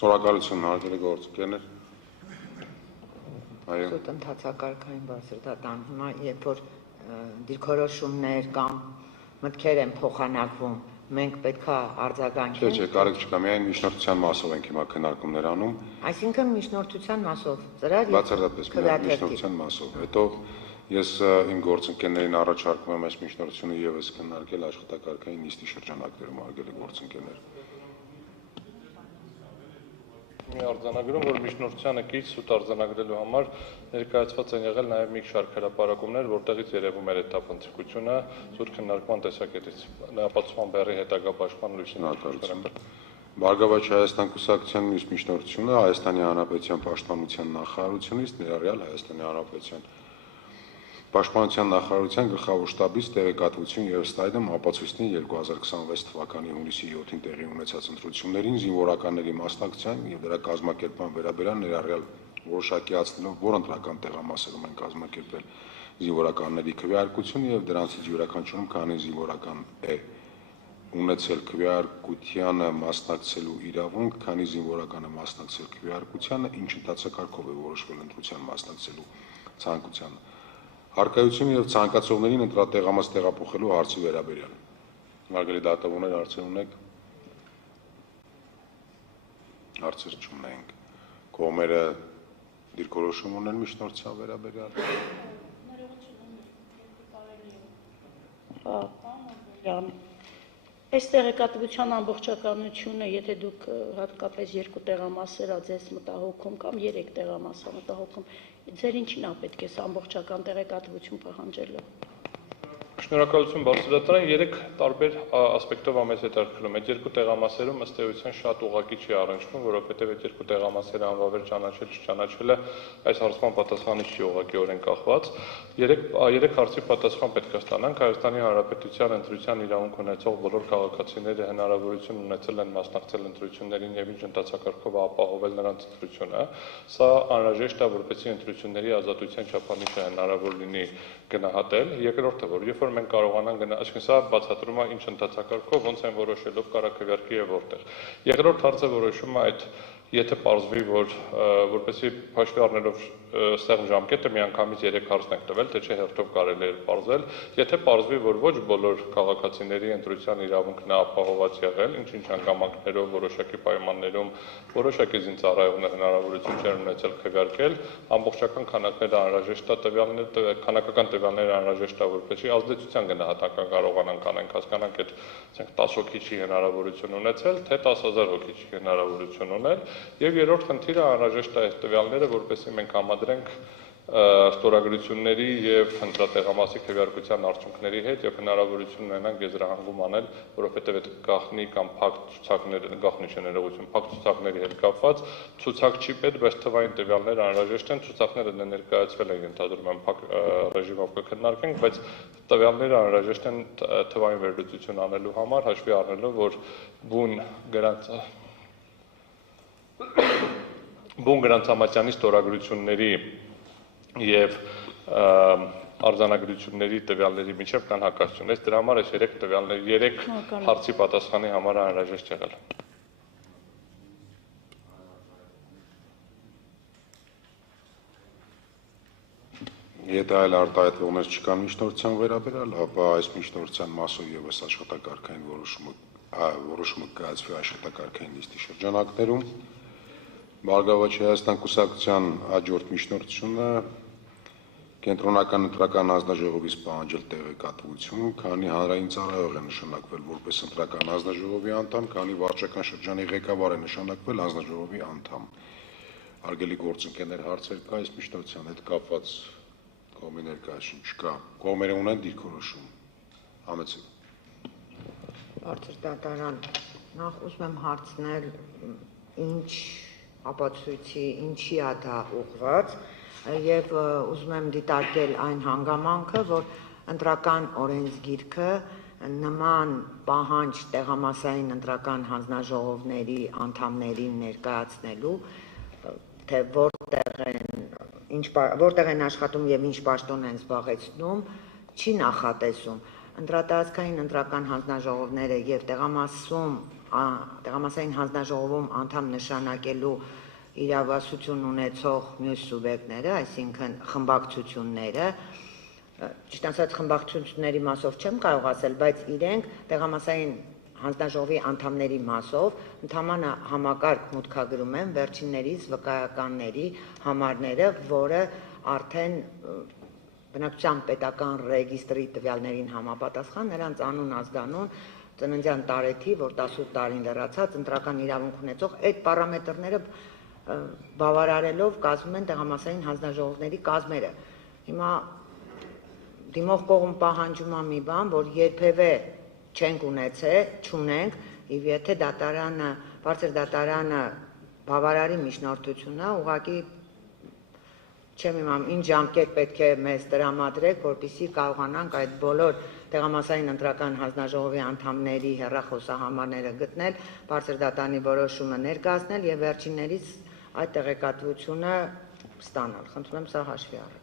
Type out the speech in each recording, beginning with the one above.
Շնորհակալություն հարգելի գործընկերներ։ Այո։ Սուտ ընթացակարգային բարձրդատան հիմա երբ որ դիրքորոշումներ կամ մտքեր են փոխանակվում, մենք պետքա արձագանքենք։ Չէ, կարիք չկա, միայն միջնորդության մասով ենք հիմա քննարկումներ անում։ Այսինքն միջնորդության մասով, ծրար Բացառապես միջնորդության մասով։ Հետո ես իմ գործընկերներին առաջարկում եմ այս միջնորդությունը եւս քննարկել աշխատակարգային նիստի շրջանակներում հարգելի գործընկերներ։ Մի արձանագրում, որ միջնորդությանը կից սուտ արձանագրելու համար ներկայացված են եղել նաև մի շարք հրապարակումներ, որտեղից երևում էր հետապնդիկությունը սուտ քննարկման տեսակետից, ապացուցման բեռի հետագա պաշտպան լույսին արկածը։ Բարգավաճ Հայաստան կուսակցության մյուս միջնորդությունը Հայաստանի Հանրապետության Պաշտպանության նախարարությունից ներառյալ Հայաստանի Հանրապետության Պաշտպանության նախարարության գլխավոր շտաբից տեղեկատվություն եւ ստայդում ապացույցնի 2026 թվականի հունիսի 7-ին տեղի ունեցած ընտրություններին զինվորականների մասնակցության եւ դրա կազմակերպման վերաբերյալ ներառյալ որոշակիացնելով որ ընտրական տեղամասերում են կազմակերպել զինվորականների քվեարկությունը եւ դրանցից յուրաքանչյուրում քանի զինվորական է ունեցել քվեարկությանը մասնակցելու իրավունք, քանի զինվորականը մասնակցել քվեարկությանը, ինչ ընթացակարգով է որոշվել ընտրության մասնակցելու ցանկությանը։ Հարկայություն եւ ցանկացողներին ընտրատեղամաս տեղափոխելու հարցի վերաբերյալ։ Հարգելի դատավորներ, հարցեր ունեք։ Հարցեր չունենք։ Կողմերը դիրքորոշում ունեն միջնորդության վերաբերյալ։ Այս տեղեկատվության ամբողջականությունը, եթե դուք հատկապես երկու տեղամասերա ձեզ մտահոգում կամ երեք տեղամասա մտահոգում, ձեր ինչին է պետք է ամբողջական տեղեկատվություն պահանջելը։ Շնորհակալություն բարձրդատարան, 3 տարբեր ասպեկտով ամենից հետաքրքրում։ Այդ երկու տեղամասերում ըստ էության շատ ուղղակի չի առնչվում, որովհետև այդ երկու տեղամասերը անվավեր ճանաչելը այս հարցման պատասխանից չի ուղղակիորեն կախված։ 3 հարցի պատասխան պետք է ստանանք։ Հայաստանի Հանրապետության ընտրության իրավունք ունեցող բոլոր քաղաքացիները հնարավորություն ունեցել են մասնակցել ընտրություններին եւ ինչ ընթացակարգով ապահովել նրանց ընտրությունը։ Սա անհրաժեշտ է, որպեսզի ընտրությունների ազատության չափանիշը հնարավոր լինի գնահատել։ Երկրորդը, որ երբ որ մենք կարողանանք այսինքն սա բացատրում է ինչ ընթացակարգով ոնց են որոշելով կարա քվեարկի եւ որտեղ։ Երկրորդ հարցը որոշում է այդ եթե պարզվի, որ որպեսզի հաշվի առնելով ստեղ ժամկետը միանգամից 3 հարցն ենք տվել, թե չէ հերթով կարելի է պարզել, եթե պարզվի, որ ոչ բոլոր քաղաքացիների ընտրության իրավունքն է ապահովված եղել, ինչ-ինչ հանգամանքներով, որոշակի պայմաններում, որոշակի զինծառայողներ հնարավորություն չեն ունեցել քվեարկել, ամբողջական քանակները անհրաժեշտ է քանակական տվյալները անհրաժեշտ է, որպեսզի ազդեցության գնահատական կարողանանք անենք, հասկանանք այդ 10 հոգի չի հնարավորություն ունեցել, թե 10,000 հոգի չի հնարավորություն ունել, եւ երրորդ խնդիրը անհրաժեշտ է այս տվյալները, որպեսզի մենք համադրենք ստորագրությունների եւ ընտրատեղամասի քվեարկության արդյունքների հետ եւ հնարավորություն ունենանք եզրահանգում անել, որովհետեւ այդ գաղտնի կամ փակ ցուցակներ, գաղտնի չներողություն, փակ ցուցակների հետ կապված ցուցակ չի պետք, բայց թվային տվյալները անհրաժեշտ են, ցուցակները ներկայացվել են, ենթադրում եմ, փակ ռեժիմով կքննարկենք, բայց տվյալները անհրաժեշտ են թվային վերլուծություն անելու համար, հաշվի առնելով, որ բուն գրանցամասյանի ստորագրությունների եւ արձանագրությունների տվյալների միջև կան հակասություններ։ Դրա համար այս 3 հարցի պատասխանի համար անհրաժեշտ եղել։ Եթե այլ արտահայտվողներ չկան միջնորդության վերաբերյալ, ապա այս միջնորդության մասով եւս աշխատակարգային որոշումը կայացվի աշխատակարգային նիստի շրջանակներում։ Բարգավաճ Հայաստան կուսակցության հաջորդ միջնորդությունը կենտրոնական ընտրական հանձնաժողովից պահանջել տեղեկատվություն, քանի հանրային ծառայող է նշանակվել որպես ընտրական հանձնաժողովի անդամ, քանի վարչական շրջանի ղեկավար է նշանակվել հանձնաժողովի անդամ։ Հարգելի գործընկերներ, հարցեր կա այս միջնորդության հետ կապված, կողմի ներկայացում չկա, կողմերը ունեն դիրքորոշում։ Համեցեք։ Բարձրդատարան, նախ ուզում եմ հարցնել, ինչ ապացույցի, ինչի է դա ուղղված եւ ուզում եմ դիտարկել այն հանգամանքը, որ ընտրական օրենսգիրքը նման պահանջ տեղամասային ընտրական հանձնաժողովների անդամներին ներկայացնելու, թե որտեղ են աշխատում եւ ինչ պաշտոն են զբաղեցնում, չի նախատեսում։ Ընտրատարածքային ընտրական հանձնաժողովները եւ տեղամասում տեղամասային հանձնաժողովում անդամ նշանակելու իրավասություն ունեցող մյուս սուբյեկտները, այսինքն խմբակցությունները, ճիշտ ասած խմբակցությունների մասով չեմ կարող ասել, բայց իրենք տեղամասային հանձնաժողովի անդամների մասով ընդհանրապես համակարգ մուտքագրում են վերջիններից վկայականների համարները, որը արդեն բնակչության պետական ռեգիստրի տվյալներին համապատասխան նրանց անուն, ազգանուն, ծննդյան տարեթիվ, որ 18 տարին լրացած, ընտրական իրավունք ունեցող այդ պարամետրները բավարարելով կազմում են տեղամասային հանձնաժողովների կազմերը։ Հիմա դիմող կողմ պահանջում է մի բան, որ երբևէ չենք ունեցել, չունենք, եւ եթե դատարանը, բարձր դատարանը բավարարի միջնորդությունը, ուղղակի չեմ իմանում ինչ ժամկետ պետք է մեզ տրամադրեք, որպեսզի կարողանանք այդ բոլոր տեղամասային ընտրական հանձնաժողովի անդամների հեռախոսահամարները գտնել, բարձր դատարանի որոշումը ներկայացնել եւ վերջիններից այդ տեղեկատվությունը ստանալ։ Խնդրում եմ սա հաշվի առեք։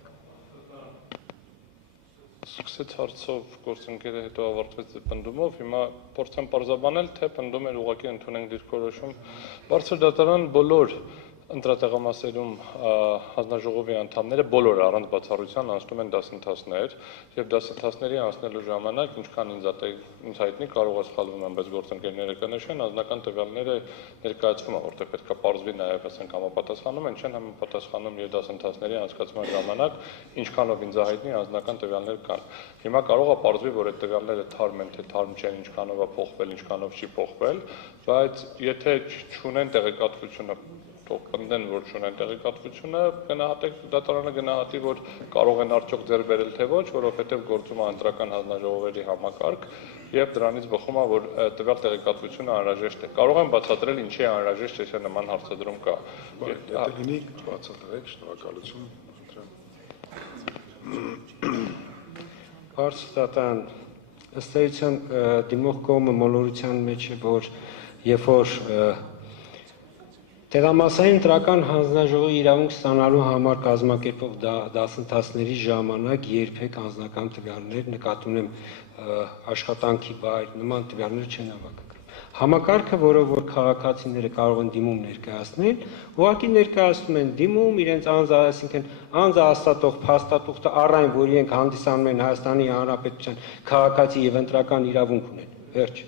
Սկսեց հարցով գործընկերը, հետո ավարտվեց պնդումով, հիմա փորձեմ պարզաբանել, թե պնդում էր ուղղակի ընդունենք դիրքորոշում։ Բարձր դատարան բոլոր ընտրատեղամասերում հանձնաժողովի անդամները բոլորը առանց բացառության անցնում են դասընթացներ եւ դասընթացների անցնելու ժամանակ ինչքան ինձ հայտնի կարող է սխալվում եմ, բայց գործընկերները կնշեն անձնական տվյալները ներկայացվում է, որտեղ պետք է պարզվի նաեւ ասենք համապատասխանում են, չեն համապատասխանում եւ դասընթացների անցկացման ժամանակ ինչքանով ինձ հայտնի անձնական տվյալներ կան։ Հիմա կարող է պարզվի, որ այդ տվյալները թարմ են, թե թարմ չեն, ինչքանով է փոխվել, ինչքանով չի փոխվել, բայց եթե չունեն տեղեկատվությունը պնդեն, որ չունեն տեղեկատվությունը, գնահատեք դատարանը գնահատի, որ կարող են արդյոք ձեռ բերել թե ոչ, որովհետև գործում է ընտրական հանձնաժողովերի համակարգ եւ դրանից բխում է, որ տվյալ տեղեկատվությունը անհրաժեշտ է։ Կարող են բացատրել ինչի է անհրաժեշտ, եթե նման հարցադրում կա։ Եթե լինի, բացատրեք, շնորհակալություն։ Բարձր դատարան, ըստ էության դիմող կողմը մոլորության մեջ է, որ երբ որ տեղամասային ընտրական հանձնաժողովի իրավունք ստանալու համար կազմակերպող դասընթացների ժամանակ երբեք անձնական տվյալներ, նկատի ունեմ աշխատանքի վայր, նման տվյալներ չեն հավաքագրում։ Համակարգը, որով որ քաղաքացիները կարող են դիմում ներկայացնել, ուղղակի ներկայացնում են դիմում իրենց այսինքն անձահաստատող փաստաթուղթը առ այն, որ իրենք հանդիսանում են Հայաստանի Հանրապետության քաղաքացի եւ ընտրական իրավունք ունեն։ Վերջ։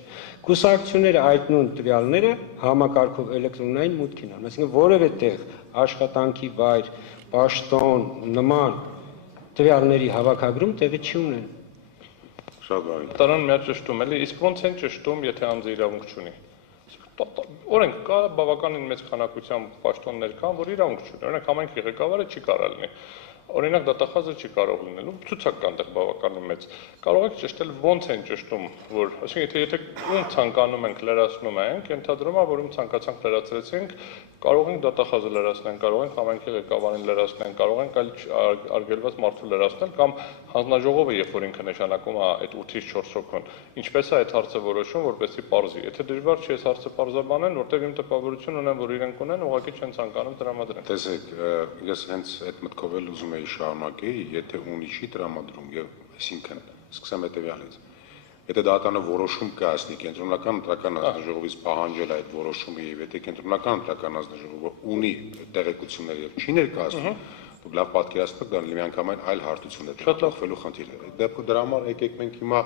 Կուսակցությունները այդ նույն տվյալները համակարգով էլեկտրոնային մուտքին անում, այսինքն որևէ տեղ աշխատանքի վայր, պաշտոն, նման տվյալների հավաքագրում տեղի չի ունեն։ Շատ բարի։ Դատարան միա ճշտում էլի, իսկ ոնց են ճշտում, եթե անձը իրավունք չունի։ Օրենք կա բավականին մեծ քանակությամբ պաշտոններ կան, որ իրավունք չունեն։ Օրենք համայնքի ղեկավարը չի կարող լինի։ Օրինակ դատախազը չի կարող լինելու, ցուցակ կան տեղ բավականին մեծ։ Կարող եք ճշտել ոնց են ճշտում, որ, այսինքն եթե ում ցանկանում ենք լրացնում ենք, ենթադրում է, որ ում ցանկացանք լրացրեցինք, կարող ենք դատախազը լրացնել, կարող ենք համայնքի ղեկավարին լրացնել, կարող ենք այլ արգելված մարդու լրացնել կամ հանձնաժողովը, երբ որ ինքը նշանակում է այդ 8-ից 4 հոգուն։ Ինչպես է այդ հարցը որոշում, որպեսզի պարզի։ Եթե դժվար չի այս հարցը պարզաբանել, որտեղ իմ տպավորություն ունեմ, որ իրենք ունեն, ուղղակի չեն ցանկանում տրամադրեն։ Տեսեք, ես հենց այդ մտքով էլ ուզում եի շարունակեի, եթե ունի չի տրամադրում եւ այսինքն սկսեմ հետեւյալից։ Եթե դատարանը որոշում կայացնի կենտրոնական ընտրական հանձնաժողովից պահանջել այդ որոշումը եւ եթե կենտրոնական ընտրական հանձնաժողովը ունի տեղեկություններ եւ չի ներկայացնում, դուք լավ պատկերացնեք, դա միանգամայն այլ հարթություն է տեղափոխվելու խնդիրը։ Դեպքում դրա համար եկեք մենք հիմա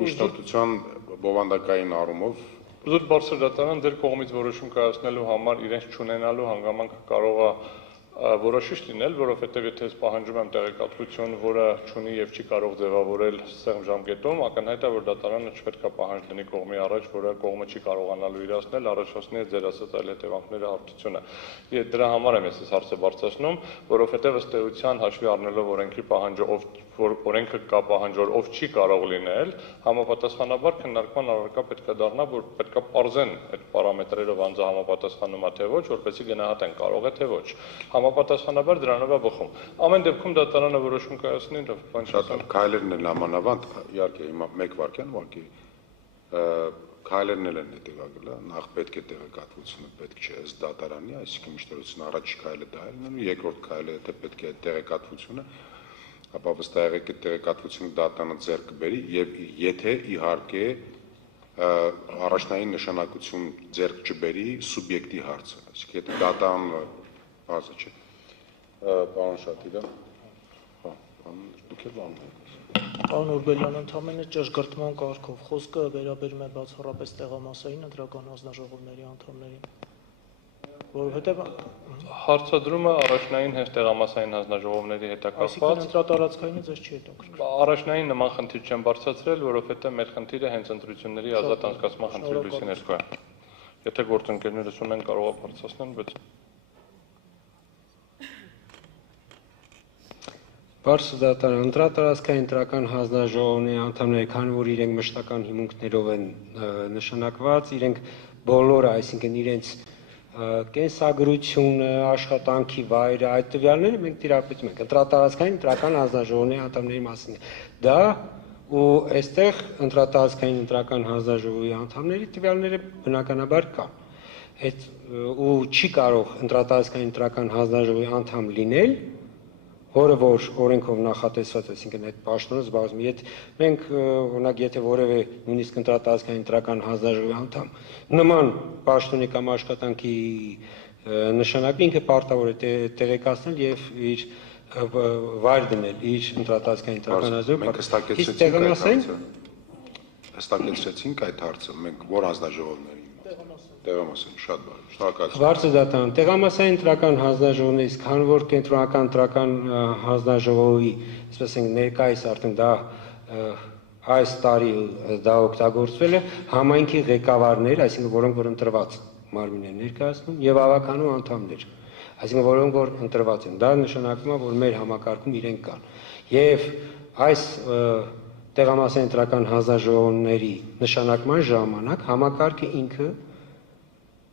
միջնորդության բովանդակային առումով Զուտ բարձր դատարան ձեր կողմից որոշում կայացնելու համար իրենց չունենալու հանգամանքը կարող է որոշիչ լինել, որովհետև եթե ես պահանջում եմ տեղեկատվություն, որը չունի եւ չի կարող ձևավորել սեղմ ժամկետում, ակնհայտ է, որ դատարանը չպետք է պահանջ լինի կողմի առաջ, որը կողմը չի կարողանալու իրացնել, առաջացնի ձեր ասած այլ հետևանքները հարթությունը։ Եվ դրա համար եմ ես այս հարցը բարձրացնում, որովհետև ըստ էության հաշվի առնելով օրենքի պահանջը, որ օրենքը կա պահանջ, որ ով չի կարող լինել, համապատասխանաբար քննարկման առարկա պետք է դառնա, որ պետք է պարզեն այդ պարամետրերով անձը համապատասխանում է թե ոչ, որպեսզի գնահատեն կարող է թե ոչ։ Համապատասխանաբար դրանով է բխում։ Ամեն դեպքում դատարանը որոշում կայացնի, բան շատ քայլերն են նամանավանդ, իհարկե հիմա 1 վայրկյան ուղղակի քայլերն են հետևակալը, նախ պետք է տեղեկատվությունը պետք չէ ըստ դատարանի, այսինքն միջնորդության առաջ քայլը դա է լինելու, երկրորդ քայլը եթե պետք է տեղեկատվությունը, ապա վստահ եղեք այդ տեղեկատվությունը դատարանը ձեռք կբերի եւ եթե իհարկե առաջնային նշանակություն ձեռք չբերի սուբյեկտի հարցը, այսինքն եթե դատան բազը չէ։ Պարոն Շատիրը, դուք եք բանում եք։ Պարոն Օրբելյան, ընդամենը ճշգրտման կարգով խոսքը վերաբերում է բացառապես տեղամասային ընտրական հանձնաժողովների անդամներին, որովհետև Հարցադրումը առաջնային հենց տեղամասային հանձնաժողովների հետ է կապված։ այսինքն ընտրատարածքայինը ձեզ չի հետաքրքրում։ Առաջնային նման խնդիր չեմ բարձրացրել, որովհետև մեր խնդիրը հենց ընտրությունների ազատ անցկացման խնդրի լույսի ներքո է։ Եթե գործընկերներս ունեն կարող է բարձրացնել, բայց Բարսուդատան ընտրատարածքային ընտրական հանձնաժողովների անդամները, քանի որ իրենք մշտական հիմունքներով են նշանակված, իրենք բոլորը, այսինքն իրենց կենսագրությունը, աշխատանքի վայրը, այդ տվյալները մենք տիրապետում ենք ընտրատարածքային ընտրական հանձնաժողովների անդամների մասին։ Դա ու այստեղ ընտրատարածքային ընտրական հանձնաժողովի անդամների տվյալները բնականաբար կան։ Այդ ու չի կարող ընտրատարածքային ընտրական հանձնաժողովի անդամ լինել, որը որ օրենքով նախատեսված, այսինքն այդ պաշտոնը զբաղվում է։ Եթե մենք օրինակ եթե որևէ նույնիսկ ընտրատարածքային ընտրական հանձնաժողովի անդամ նման պաշտոնի կամ աշխատանքի նշանակվի, ինքը պարտավոր է տեղեկացնել եւ իր վայր դնել իր ընտրատարածքային ընտրական հանձնաժողովի։ Հստակեցրեցինք այդ հարցը, մենք որ հանձնաժողովների տեղամասային, շատ բարի, շնորհակալություն։ Վարչադատան, տեղամասային ընտրական հանձնաժողովներից, քանի որ կենտրոնական ընտրական հանձնաժողովի, ասես ենք ներկայիս արդեն դա այս տարի դա օգտագործվել է համայնքի ղեկավարներ, այսինքն որոնք որ ընտրված մարմին են ներկայացնում եւ ավականու անդամներ, այսինքն որոնք որ ընտրված են։ Դա նշանակում է, որ մեր համակարգում իրենք կան։ Եվ այս տեղամասային ընտրական հանձնաժողովների նշանակման ժամանակ համակարգը ինքը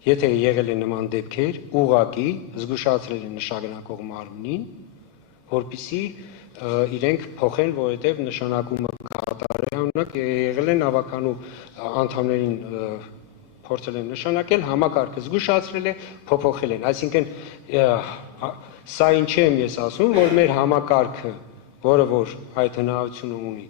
եթե եղել է նման դեպքեր, ուղղակի զգուշացրել է նշանակող մարմնին, որպեսզի իրենք փոխեն, որովհետև նշանակումը կատարել օրինակ եղել են ավականու անդամներին փորձել են նշանակել, համակարգը զգուշացրել է, փոփոխել են։ Այսինքն սա ինչ եմ ես ասում, որ մեր համակարգը, որը որ այդ հնարավորությունը ունի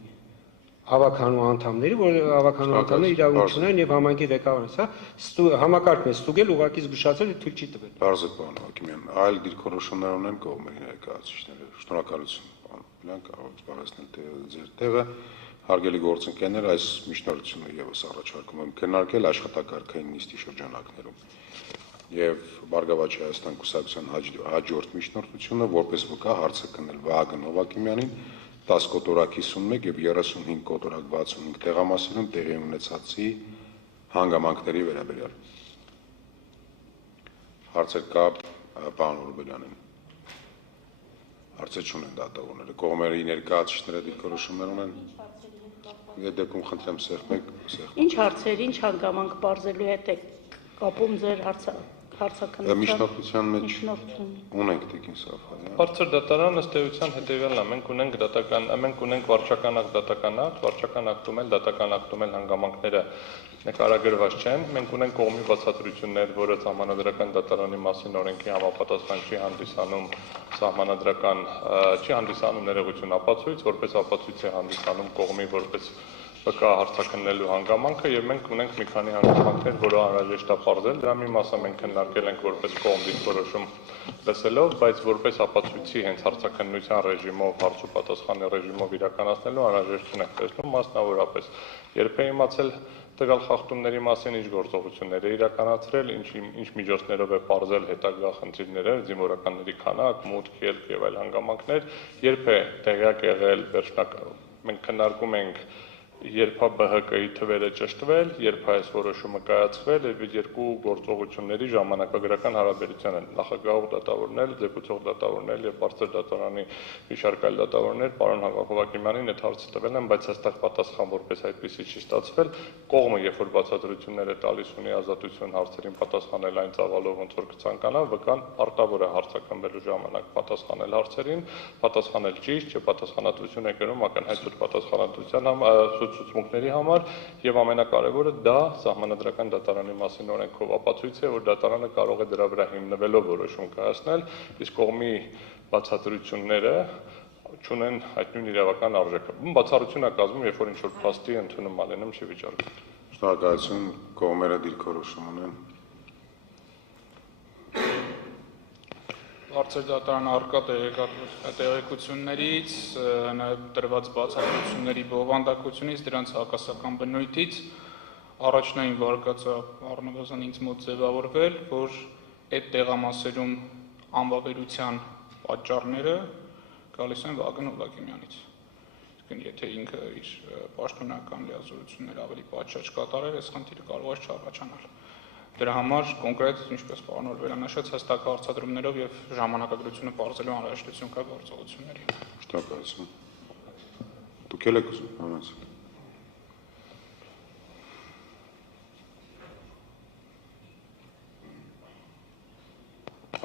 ավականու անդամների, որ ավականու անդամները իրավունք ունեն եւ համայնքի ղեկավարը, սա համակարգն է ստուգել, ուղղակի զգուշացել եւ թույլ չի տվել։ Բարձր պարոն Հակիմյան, այլ դիրքորոշումներ ունեն կողմերի ներկայացուցիչները։ Շնորհակալություն, պարոն Բլան, կարող եք զբաղեցնել ձեր տեղը։ Հարգելի գործընկերներ, այս միջնորդությունը եւս առաջարկում եմ քննարկել աշխատակարգային նիստի շրջանակներում։ Եվ Բարգավաճ Հայաստան կուսակցության հաջորդ միջնորդությունը որպես վկա հարցը քննել Վահագն Հովակիմյանին 10 կոտորակ 51 եւ 35 կոտորակ 65 տեղամասերում տեղի ունեցածի հանգամանքների վերաբերյալ։ Հարցեր կա պարոն Օրբելյանին։ Հարցեր չունեն դատավորները, կողմերի ներկայացուցիչները դիրքորոշումներ ունեն։ Եթե դեպքում խնդրեմ սեղմեք։ Ինչ հարցեր, ինչ հանգամանք բարձելու հետ է կապում ձեր հարցաքննության միջնորդության մեջ ունենք տիկին Սաֆարյան։ Բարձր դատարան ըստ էության հետևյալն է, մենք ունենք վարչական ակտում էլ դատական ակտում էլ հանգամանքները նկարագրված չեն, մենք ունենք կողմի բացատրություններ, որը սահմանադրական դատարանի մասին օրենքի համապատասխան չի հանդիսանում ներողություն ապացույց, որպես ապացույց է հանդիսանում կողմի որպես վկա հարցաքննելու հանգամանքը եւ մենք ունենք մի քանի հանգամանքներ, որը անհրաժեշտ է պարզել, դրա մի մասը մենք քննարկել ենք որպես կողմ դիրքորոշում լսելով, բայց որպես ապացույցի հենց հարցաքննության ռեժիմով, հարց ու պատասխանի ռեժիմով իրականացնելու անհրաժեշտություն ենք տեսնում, մասնավորապես երբ է իմացել տվյալ խախտումների մասին ինչ գործողություններ է իրականացրել, ինչ միջոցներով է պարզել հետագա խնդիրները, զինվորականների քանակ, մուտք, ելք եւ այլ հանգամանքներ, երբ է տեղյակ եղել վերջնական մենք քննարկում ենք երբ ԲՀԿ-ի թվերը ճշտվել, երբ այս որոշումը կայացվել, եւ երկու գործողությունների ժամանակագրական հարաբերության են նախագահող դատավորներ, զեկուցող դատավորներ եւ բարձր դատարանի վիշարք այլ դատավորներ, պարոն Հովակիմյանին այդ հարցը տվել են, բայց հստակ պատասխան որպես այդպեսի չի ստացվել, կողմը երբ որ բացատրություններ է տալիս ունի ազատություն հարցերին պատասխանել այն ծավալով ոնց որ կցանկանա, վկան արտավոր է հարցաքննելու ժամանակ պատասխանել հարցերին, պատասխանել ճիշտ, չպատասխանատվություն է կրում ակնհայտ պատասխանատվության ցուցմունքների համար եւ ամենակարևորը դա սահմանադրական դատարանի մասին օրենքով ապացույց է, որ դատարանը կարող է դրա վրա հիմնվելով որոշում կայացնել, իսկ կողմի բացատրությունները չունեն այդ նույն իրավական արժեքը։ Բացառություն է կազմում, երբ որ ինչ-որ փաստի ընդունում ալենում չի վիճարկվում։ Շնորհակալություն, կողմերը դիրքորոշում ունեն։ Բարձր դատարան առկա տեղեկություններից, նաև տրված բացատրությունների բովանդակությունից, դրանց հակասական բնույթից առաջնային վարկածը առնվազն ինձ մոտ ձևավորվել, որ այդ տեղամասերում անվավերության պատճառները գալիս են Վագն Հովակիմյանից։ Եթե ինքը իր պաշտոնական լիազորությունները ավելի պատշաճ կատարեր, այս խնդիրը կարող է չառաջանալ։ Դրա համար կոնկրետ, ինչպես պարոն Օրբելյանը նշեց, հստակ հարցադրումներով եւ ժամանակագրությունը բարձրելու անհրաժեշտություն կա գործողությունների։ Շնորհակալություն։ Դուք եք ուզում, հանրացիք։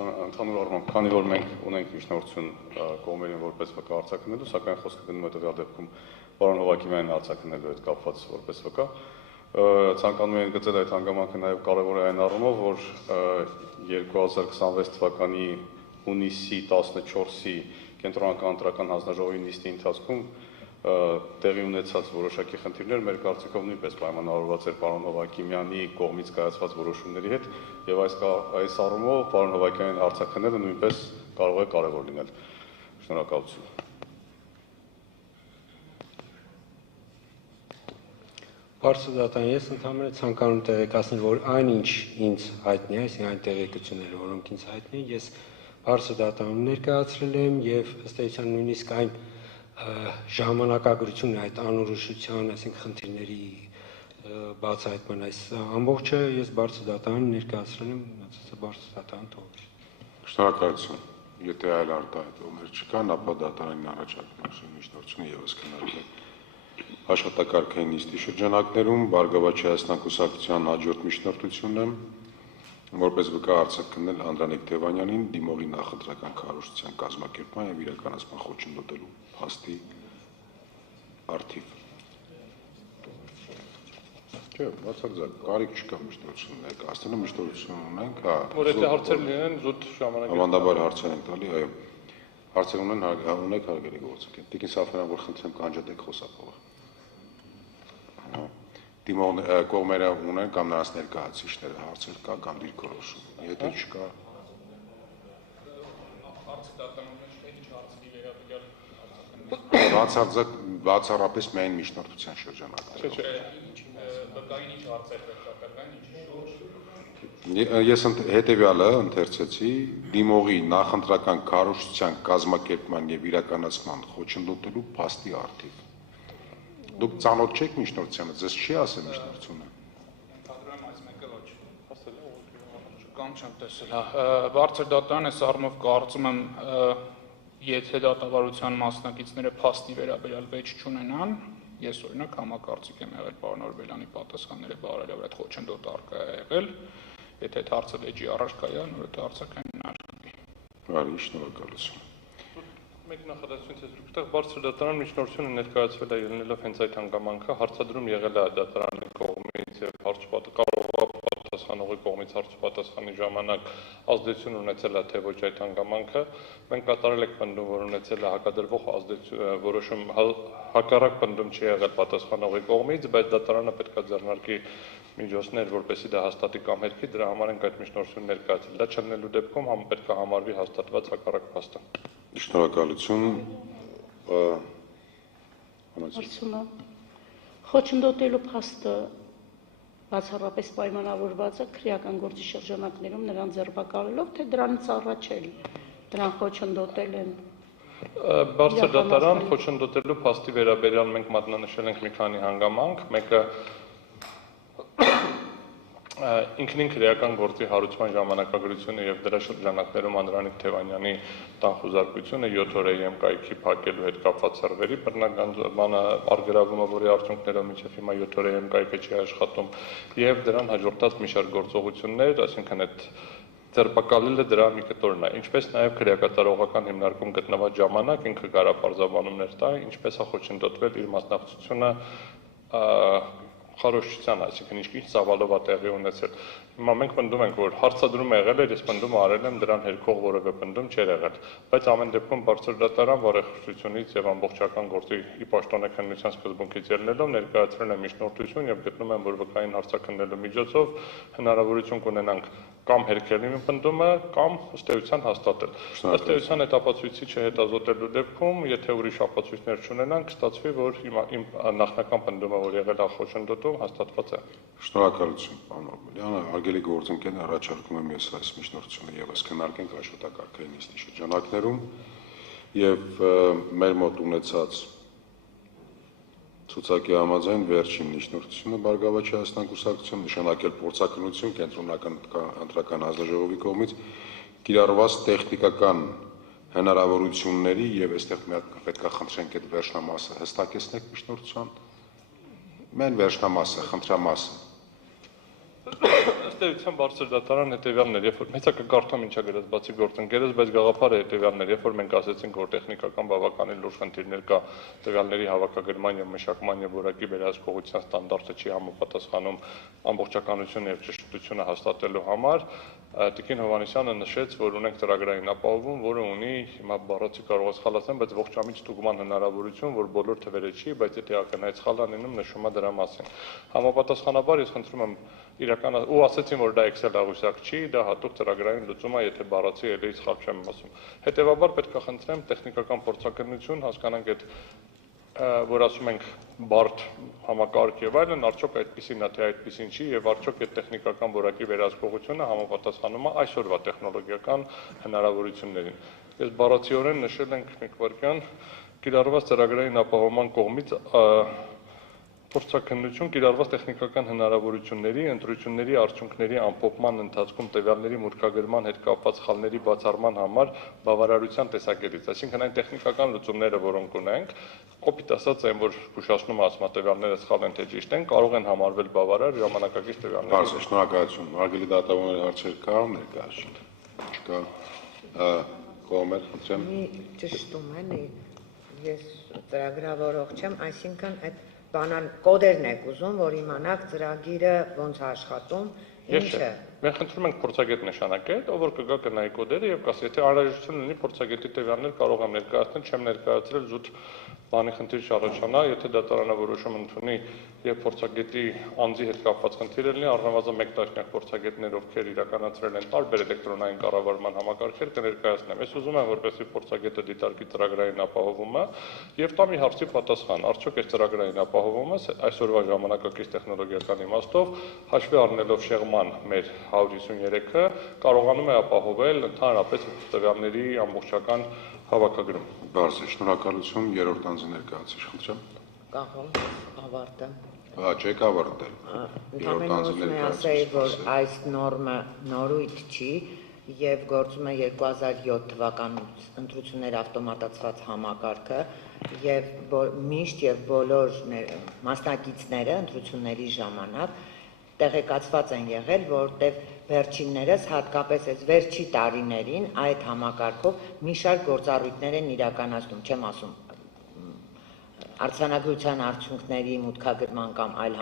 Ընդհանուր առմամբ, քանի որ մենք ունենք միջնորդություն կողմերին որպես վկա արձակնելու, սակայն խոսքը գնում է տվյալ դեպքում պարոն Հովակիմյանին արձակնելու հետ կապված որպես վկա, ցանկանում եմ գծել այդ հանգամանքը նաև կարևոր է այն առումով, որ 2026 թվականի հունիսի 14-ի կենտրոնական ընտրական հանձնաժողովի նիստի ընթացքում տեղի ունեցած որոշակի խնդիրներ մեր կարծիքով նույնպես պայմանավորված էր պարոն Հովակիմյանի կողմից կայացված որոշումների հետ եւ այս առումով պարոն Հովակյանին արձակնելը նույնպես կարող է կարևոր լինել։ Շնորհակալություն։ Բարձր դատան, ես ընդհանրապես ցանկանում եմ տեղեկացնել, որ այնինչ ինձ հայտնի է, այսինքն այն տեղեկությունները, որոնք ինձ հայտնի են, ես բարձր դատանում ներկայացրել եմ եւ ըստ էության նույնիսկ այն ժամանակագրությունը այդ անորոշության, այսինքն խնդիրների բացահայտման այս ամբողջը ես բարձր դատարան ներկայացրել եմ, մնացածը բարձր դատարան թողել։ Շնորհակալություն։ Եթե այլ արտահայտումներ չկան, ապա դատարանին առաջարկում միջնորդությունը եւս քննարկել։ Աշխատակարգային նիստի շրջանակներում Բարգավաճ Հայաստան կուսակցության հաջորդ միջնորդությունն է որպես վկա արձակնել Անդրանիկ Թևանյանին դիմողի նախընտրական քարոզչության կազմակերպման եւ իրականացման խոչընդոտելու փաստի արդիվ։ Չէ, բացարձակ, կարիք չկա միջնորդություն ներկայացնելու, միջնորդություն ունենք, հա։ Որ եթե հարցեր լինեն, զուտ ժամանակ։ Ավանդաբար հարցեր ենք տալի, այո։ Հարցեր ունեք հարգելի գործընկեր։ Տիկին Սաֆարյան, որ խնդրեմ կանջատեք խոսափողը։ Դիմող կողմերը ունեն կամ նրանց ներկայացուցիչները հարցեր կա կամ դիրքորոշում։ Եթե չկա, բացառապես միայն միջնորդության շրջանակներում։ Ես հետևյալը ընթերցեցի դիմողի նախընտրական քարոզչության կազմակերպման եւ իրականացման խոչընդոտելու փաստի արդիվ։ Դուք ծանոթ չեք միջնորդությանը, ձեզ չի ասել միջնորդությունը։ Ընդհանրապես այս մեկը ոչ։ Կամ չեմ տեսել, հա։ Բարձր դատարան այս առումով կարծում եմ, եթե դատավարության մասնակիցները փաստի վերաբերյալ վեճ չունենան, ես օրինակ համակարծիք եմ եղել պարոն Օրբելյանի պատասխանները բարելավել այդ խոչընդոտ արկա է եղել, եթե այդ հարցը վեճի առաջ կայա, նոր այդ արձակային արկվի։ Բարի, շնորհակալություն։ Մեկ նախադասությունից ես դուք բարձր դատարան միջնորդությունը ներկայացվել է ելնելով հենց այդ հանգամանքը, հարցադրում եղել է դատարանի կողմից եւ պատասխանողի կողմից հարցպատասխանի ժամանակ ազդեցություն ունեցել է թե ոչ այդ հանգամանքը, մենք կատարել ենք պնդում, որ ունեցել է հակադրվող որոշում հակառակ պնդում չի եղել պատասխանողի կողմից, բայց դատարանը պետք է ձեռնարկի միջոցներ, որպեսզի դա հաստատի կամ հերքի, դրա համար ենք այդ միջնորդությունը ներկայացել։ Դա չլինելու դեպքում պետք է համարվի հաստատված հակառակ փաստը։ Շնորհակալություն։ Արցունա խոչընդոտելու փաստը բացառապես պայմանավորված է քրեական գործի շրջանակներում նրան ձերբակալելով, թե դրանից առաջ էլ դրան խոչընդոտել են։ Բարձր դատարան խոչընդոտելու փաստի վերաբերյալ մենք մատնանշել ենք մի քանի հանգամանք, մեկը ինքնին քրեական գործի հարուցման ժամանակագրությունը եւ դրա շրջանակներում Անդրանիկ Թևանյանի տանխուզարկությունը 7 օրեի կայքի փակելու հետ կապված սերվերի բռնական բանը արգելավումը, որի արդյունքներով մինչև հիմա 7 օրեի կայքը չի աշխատում եւ դրան հաջորդած մի շարք գործողություններ, այսինքն այդ ձերբակալելը դրա մի կտորն է, ինչպես նաեւ քրեակատարողական հիմնարկում գտնված ժամանակ ինքը գարապարզաբանումներ տա, ինչպես է խոչընդոտվել իր մասնակցությունը խարոշչության, այսինքն ինչ ծավալով է տեղի ունեցել։ Հիմա մենք պնդում ենք, որ հարցադրում եղել էր, ես պնդում արել եմ, դրան հերքող որևէ պնդում չէր եղել, բայց ամեն դեպքում բարձր դատարան բարեխոսությունից եւ ամբողջական գործի ի պաշտոնեքննության սկզբունքից ելնելով ներկայացրել եմ միջնորդություն եւ գտնում եմ, որ վկային հարցաքննելու միջոցով հնարավորություն կունենանք կամ հերքել իմ պնդումը կամ ըստ էության հաստատել։ Ըստ էության այդ ապացույցիչը հետազոտելու դեպքում, եթե ուրիշ ապացույցներ չունենանք, ստացվի, որ իմ նախնական պնդումը, որ եղել է խոչընդոտում, հաստատված է։ Շնորհակալություն, պարոն Մամուլյան, հարգելի գործընկեր, առաջարկում եմ ես այս միջնորդությունը եւս քննարկենք աշխատակարգային նիստի շրջանակներում եւ մեր մոտ ունեցած ցուցակի համաձայն վերջին միջնորդությունը Բարգավաճ Հայաստան կուսակցություն նշանակել փորձակնություն կենտրոնական ընտրական հանձնաժողովի կողմից կիրառված տեխնիկական հնարավորությունների եւ այստեղ մի հատ պետք է խնդրենք այդ վերջնամասը հստակեցնեք միջնորդության։ Մեն վերջնամասը, խնդրամասը։ Ըստ էության բարձր դատարան հետևյալն էր, երբ որ մեծա կգարտամ ինչա գրած բացի գործընկերս, բայց գաղափարը հետևյալն էր, երբ որ մենք ասացինք, որ տեխնիկական բավականին լուրջ խնդիրներ կա տվյալների հավաքագրման եւ մշակման եւ որակի վերահսկողության ստանդարտը չի համապատասխանում ամբողջականությունը եւ ճշտությունը հաստատելու համար, Տիկին Հովհաննիսյանը նշեց, որ ունենք ծրագրային ապահովում, որը ունի հիմա բառացի կարող է սխալացնել, բայց ողջամիտ ստուգման հնարավորություն, որ բոլոր թվերը չի, բայց եթե ակնհայտ սխալ անենում նշում է դրա մասին։ Համապատասխանաբար ես խնդրում եմ ու ասացին, որ դա Excel աղյուսակ չի, դա հատուկ ծրագրային լուծում է, եթե բառացի էլի սխալ չեմ ասում։ Հետևաբար պետք է խնդրեմ տեխնիկական փորձակնություն, հասկանանք այդ որ ասում ենք բարդ համակարգ եւ այլն, արդյոք այդպեսին է, թե այդպեսին չի եւ արդյոք այդ տեխնիկական որակի վերահսկողությունը համապատասխանում է այսօրվա տեխնոլոգիական հնարավորություններին։ Ես բառացիորեն նշել ենք մի վարքյան կիրառված ծրագրային ապահովման կողմից փորձակնություն կիրառված տեխնիկական հնարավորությունների, ընտրությունների արդյունքների ամփոփման ընթացքում տվյալների մուտքագրման հետ կապված սխալների բացառման համար բավարարության տեսակետից, այսինքն այն տեխնիկական լուծումները, որոնք ունենք, կոպիտ ասած այն, որ զգուշացնում ասում է տվյալները սխալ են թե ճիշտ են, կարող են համարվել բավարար ժամանակակից տվյալների։ Բարձր շնորհակալություն, հարգելի դատավորների հարցեր կա ներկայացնում։ Չկա։ Կողմեր, խնդրեմ։ Ճշտում էլի, ես ծրագրավորող չեմ, այսինքն այդ բանալ կոդերն եք ուզում, որ իմանաք ծրագիրը ոնց է աշխատում, ինչը։ Մենք խնդրում ենք փորձագետ նշանակել, ով որ կգա կնայի կոդերը եւ կասի, եթե անհրաժեշտություն ունի փորձագետի տվյալներ կարող եմ ներկայացնել, չեմ ներկայացրել զուտ բանի խնդիր չառաջանա, եթե դատարանը որոշում ընդունի եւ փորձագետի անձի հետ կապված խնդիր լինի, առնվազն 1 տասնյակ փորձագետներ, ովքեր իրականացրել են տարբեր էլեկտրոնային կառավարման համակարգեր, կներկայացնեմ։ Ես ուզում եմ, որպեսզի փորձագետը դիտարկի ծրագրային ապահովումը եւ տա մի հարցի պատասխան, արդյոք այս ծրագրային ապահովումը այսօրվա ժամանակակից տեխնոլոգիական իմաստով հաշվի առնելով շեղման մեր 153-ը կարողանում է ապահովել ընդհանրապես տվյալների ամբողջական հավաքագրում։ Բարձր շնորհակալություն, երրորդ անձը ներկայացուցիչ, խնդրեմ։ Կախում ավարտեմ։ Չեք ավարտել։ Երրորդ անձը ներկայացուցիչ, որ այս նորմը նորույթ չի եւ գործում է 2007 թվականից ընտրություններ ավտոմատացված համակարգը եւ միշտ եւ բոլոր մասնակիցները ընտրությունների ժամանակ տեղեկացված են եղել, որտեղ վերջիններս հատկապես այս վերջի տարիներին այդ համակարգով մի շարք գործառույթներ են իրականացնում, չեմ ասում արձանագրության արդյունքների մուտքագրման կամ այլ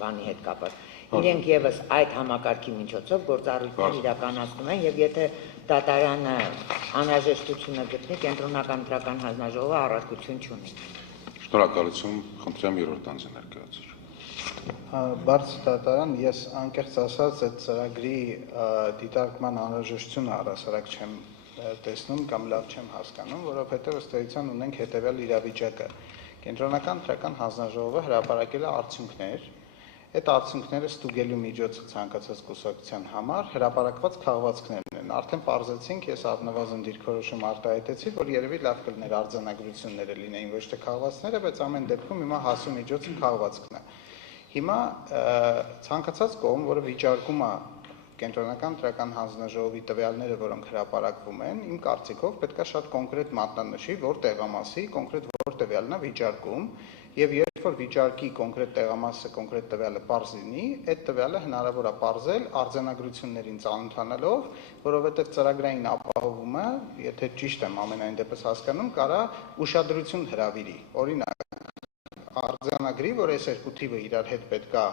բանի հետ կապված։ Իրենք եւս այդ համակարգի միջոցով գործառույթներ իրականացնում են եւ եթե դատարանը անհրաժեշտությունը գտնի, կենտրոնական ընտրական հանձնաժողովը առարկություն չունի։ Շնորհակալություն, խնդրեմ երրորդ անձը ներկայացուցիչ։ Բարձր դատարան, ես անկեղծ ասած այդ ծրագրի դիտարկման անհրաժեշտությունը առհասարակ չեմ տեսնում կամ լավ չեմ հասկանում, որովհետև ըստ էության ունենք հետևյալ իրավիճակը։ Կենտրոնական ընտրական հանձնաժողովը հրապարակել է արդյունքներ, այդ արդյունքները ստուգելու միջոցը ցանկացած կուսակցության համար հրապարակված քաղվածքներն են։ Արդեն պարզեցինք, ես առնվազն դիրքորոշում արտահայտեցի, որ երևի լավ կլիներ արձանագրությունները լինեին ոչ թե քաղվածքները, բայց ամեն դեպքում հիմա հասու միջոցը քաղվածքն է։ Հիմա ցանկացած կողմ, որը վիճարկում է կենտրոնական ընտրական հանձնաժողովի տվյալները, որոնք հրապարակվում են, իմ կարծիքով պետք է շատ կոնկրետ մատնանշի, որ տեղամասի կոնկրետ որ տվյալն է վիճարկում, եւ երբ որ վիճարկի կոնկրետ տեղամասը, կոնկրետ տվյալը պարզ լինի, այդ տվյալը հնարավոր է պարզել արձանագրություններին ծանոթանալով, որովհետեւ ծրագրային ապահովումը, եթե ճիշտ եմ ամենայն դեպս հասկանում, կարա ուշադրություն հրավիրի։ Օրինակ արձանագրի, որ այս երկու թիվը իրար հետ պետք է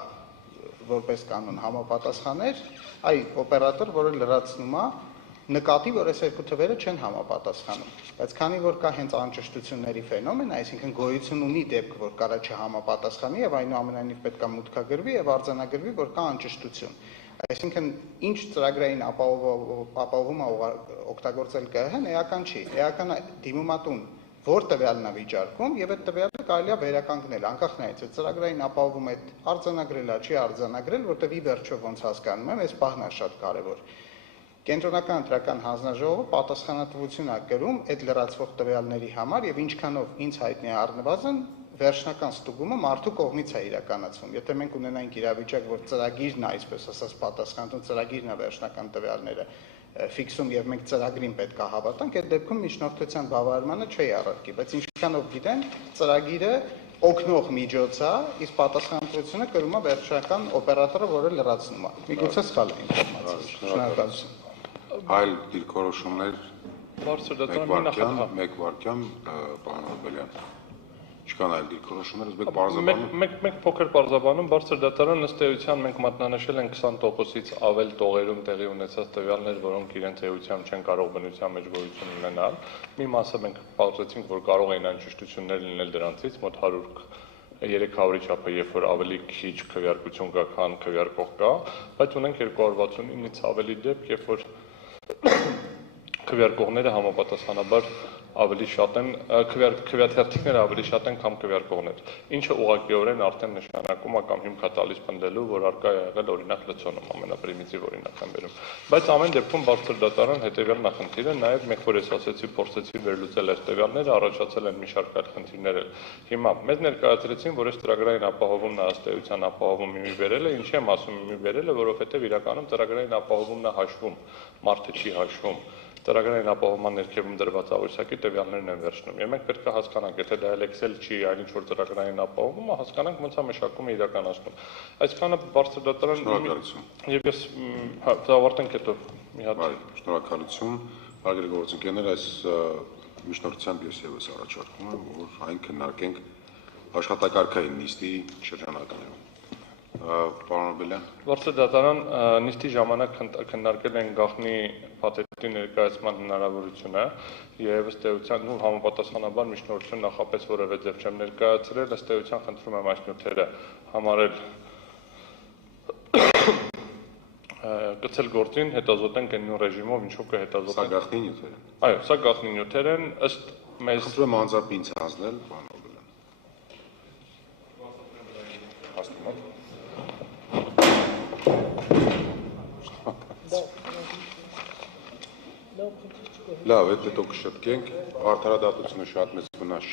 որպես կանոն համապատասխաներ, այ օպերատոր, որը լրացնում է, նկատի, որ այս երկու թվերը չեն համապատասխանում, բայց քանի որ կա հենց անճշտությունների ֆենոմեն, այսինքն գոյություն ունի դեպք, որ կարա չհամապատասխանի եւ այնուամենայնիվ պետք է մուտքագրվի եւ արձանագրվի, որ կա անճշտություն։ Այսինքն ինչ ծրագրային ապահովում օգտագործել ԿՀ-ն էական չի, էական է դիմումատուն, որ տվյալն է վիճարկում եւ այդ տվյալը կարելի է վերականգնել, անկախ նայած այդ ծրագրային ապահովումը արձանագրել է, չի արձանագրել, որտեղ ի վերջո ոնց հասկանում եմ, այս պահն է շատ կարեւոր։ Կենտրոնական ընտրական հանձնաժողովը պատասխանատվություն է կրում այդ լրացվող տվյալների համար եւ ինչքանով ինձ հայտնի է առնվազն վերջնական ստուգումը մարդու կողմից է իրականացվում։ Եթե մենք ունենայինք իրավիճակ, որ ծրագիրն է, այսպես ասած, պատասխանատու ծրագիրն է վերջնական տվյալները ֆիքսում եւ մենք ծրագրին պետք է հավատանք, այդ դեպքում միջնորդության բավարարմանը չի առարկի, բայց ինչքանով գիտեն, ծրագիրը օգնող միջոց է, իսկ պատասխանատվությունը կրում է վերջնական օպերատորը, որը լրացնում է։ Միգուցե սխալ է ինֆորմացիա։ Շնորհակալություն։ Այլ դիրքորոշումներ Բարձր դատարան մեկ վարքյան, պարոն Աբելյան։ Չկան այլ դիրքորոշումներ, ըստ բարձրաբանում։ Մեկ փոքր բարձրաբանում, բարձր դատարան ըստ էության մենք մատնանշել ենք 20%-ից ավել տողերում տեղի ունեցած տվյալներ, որոնք իրենց էությամբ չեն կարող բնության մեջ գոյություն ունենալ։ Մի մասը մենք պարզեցինք, որ կարող էին անճշտություններ լինել դրանցից, մոտ 300-ի չափը, երբ որ ավելի քիչ քվեարկություն կա, քան քվեարկող կա, բայց ունենք 269-ից ավելի դեպք, երբ որ քվեարկողները համապատասխանաբար ավելի շատ են, քվեաթերթիկները ավելի շատ են, քան քվեարկողներ, ինչը ուղղակիորեն արդեն նշանակում է կամ հիմք է տալիս պնդելու, որ արկա է եղել օրինակ լցոնում, ամենապրիմիտիվ օրինակ եմ բերում։ Բայց ամեն դեպքում բարձր դատարան հետևյալ նախնդիրը, նաև մենք որ ես ասեցի, փորձեցի վերլուծել այս տվյալները, առաջացել են մի շարք այլ խնդիրներ։ Հիմա մեզ ներկայացրեցին, որ այս ծրագրային ապահովումն ըստ էության ապահովում իմի բերել է, ինչի եմ ասում իմի բերել է, որովհետև իրականում ծրագրային ապահովումն է հաշվում, մարդը չի հաշվում։ Ծրագրային ապահովման ներքևում դրված աղյուսակի տվյալներն են վերջնում։ Եվ մենք պետք է հասկանանք, եթե դա Excel չի, այլ ինչ-որ ծրագրային ապահովումը, հասկանանք ոնց է մշակումը իրականացնում։ Այսքանը բարձր դատարան եւ ես ավարտենք հետո մի հատ շնորհակալություն, Արգել գործընկերներ, այս միջնորդությամբ ես եւս առաջարկում եմ, որ այն քննարկենք աշխատակարգային նիստի շրջանակներում։ Պարոն Աբելյան։ Բարձր դատարան նիստի ժամանակ քննարկել են գաղտնի փաթեթի ներկայացման հնարավորությունը եւ ըստ էության ու համապատասխանաբար միջնորդություն նախապես որևէ ձև չեմ ներկայացրել, ըստ էության խնդրում եմ այս նյութերը համարել գցել գործին, հետազոտենք այն նույն ռեժիմով, ինչով կհետազոտենք։ Սա գաղտնի նյութեր են։ Այո, սա գաղտնի նյութեր են, ըստ մեզ խնդրում եմ անձամբ ինձ հանձնել, պարոն Աբելյան։ Հասնում Լավ, հետո կշտկենք, արդարադատությունը շատ մեծ վնաս